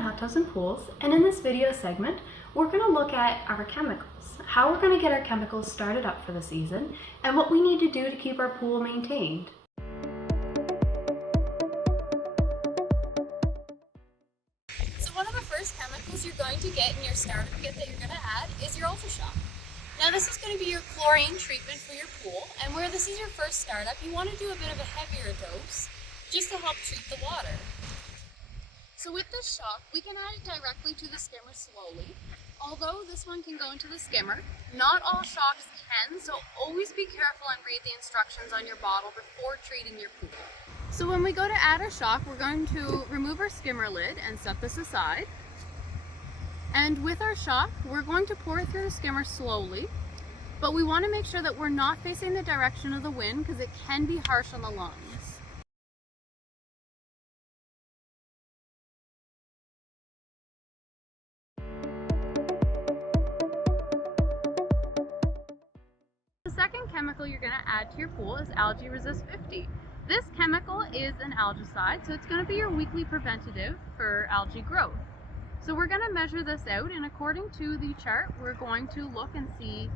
Island Hot Tubs and Pools, and in this video segment, we're going to look at our chemicals, how we're going to get our chemicals started up for the season, and what we need to do to keep our pool maintained. So one of the first chemicals you're going to get in your starter kit that you're going to add is your Ultra Shock. Now this is going to be your chlorine treatment for your pool, and where this is your first startup, you want to do a bit of a heavier dose just to help treat the water. So with this shock, we can add it directly to the skimmer slowly. Although this one can go into the skimmer, not all shocks can, so always be careful and read the instructions on your bottle before treating your pool. So when we go to add our shock, we're going to remove our skimmer lid and set this aside. And with our shock, we're going to pour it through the skimmer slowly, but we want to make sure that we're not facing the direction of the wind because it can be harsh on the lungs. The second chemical you're going to add to your pool is Algae Resist 50. This chemical is an algicide, so it's going to be your weekly preventative for algae growth. So we're going to measure this out, and according to the chart, we're going to look and see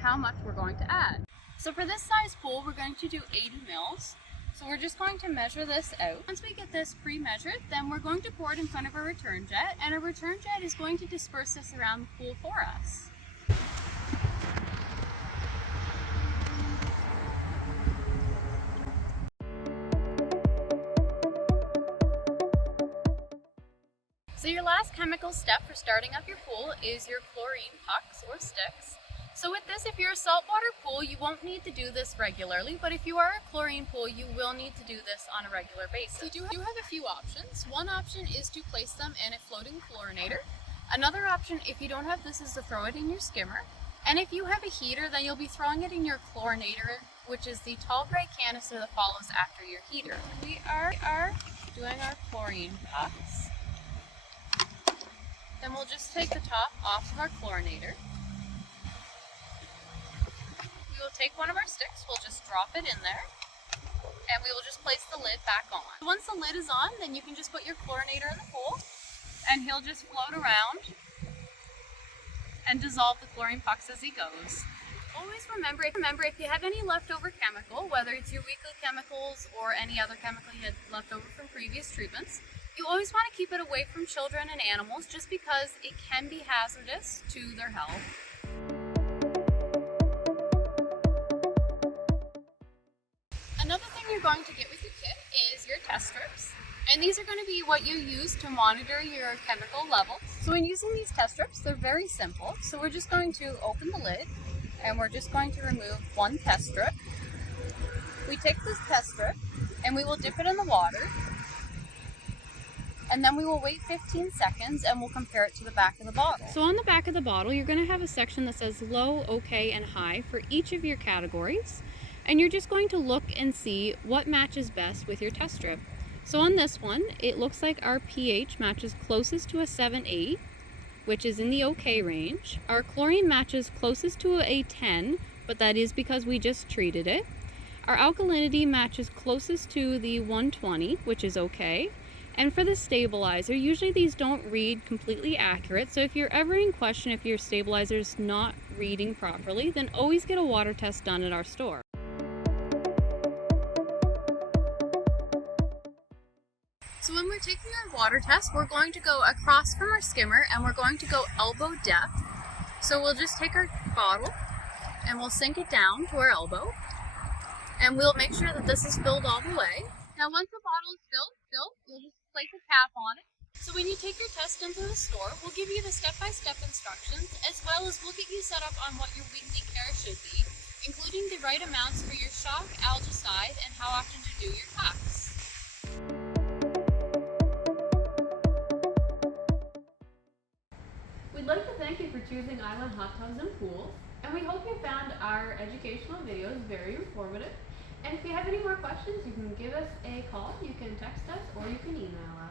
how much we're going to add. So for this size pool, we're going to do 80 mils. So we're just going to measure this out. Once we get this pre-measured, then we're going to pour it in front of our return jet, and our return jet is going to disperse this around the pool for us. So your last chemical step for starting up your pool is your chlorine pucks or sticks. So with this, if you're a saltwater pool, you won't need to do this regularly, but if you are a chlorine pool, you will need to do this on a regular basis. So you do have a few options. One option is to place them in a floating chlorinator. Another option, if you don't have this, is to throw it in your skimmer. And if you have a heater, then you'll be throwing it in your chlorinator, which is the tall gray canister that follows after your heater. We are doing our chlorine pucks. Then we'll just take the top off of our chlorinator. We will take one of our sticks, we'll just drop it in there, and we will just place the lid back on. Once the lid is on, then you can just put your chlorinator in the pool, and he'll just float around and dissolve the chlorine pucks as he goes. Always remember if you have any leftover chemical, whether it's your weekly chemicals or any other chemical you had left over from previous treatments, you always want to keep it away from children and animals just because it can be hazardous to their health. Another thing you're going to get with your kit is your test strips. And these are going to be what you use to monitor your chemical levels. So when using these test strips, they're very simple. So we're just going to open the lid and we're just going to remove one test strip. We take this test strip and we will dip it in the water. And then we will wait 15 seconds and we'll compare it to the back of the bottle. So on the back of the bottle, you're going to have a section that says low, okay, and high for each of your categories. And you're just going to look and see what matches best with your test strip. So on this one, it looks like our pH matches closest to a 7-8, which is in the okay range. Our chlorine matches closest to a 10, but that is because we just treated it. Our alkalinity matches closest to the 120, which is okay. And for the stabilizer, usually these don't read completely accurate, so if you're ever in question if your stabilizer is not reading properly, then always get a water test done at our store. So when we're taking our water test, we're going to go across from our skimmer and we're going to go elbow depth. So we'll just take our bottle and we'll sink it down to our elbow, and we'll make sure that this is filled all the way. Now once the bottle is filled, you'll just place a cap on it. So when you take your test into the store, we'll give you the step-by-step instructions, as well as we'll get you set up on what your weekly care should be, including the right amounts for your shock, algicide, and how often to do your pucks. We'd like to thank you for choosing Island Hot Tubs and Pools, and we hope you found our educational videos very informative. And if you have any more questions, you can give us a call, you can text us, or you can email us.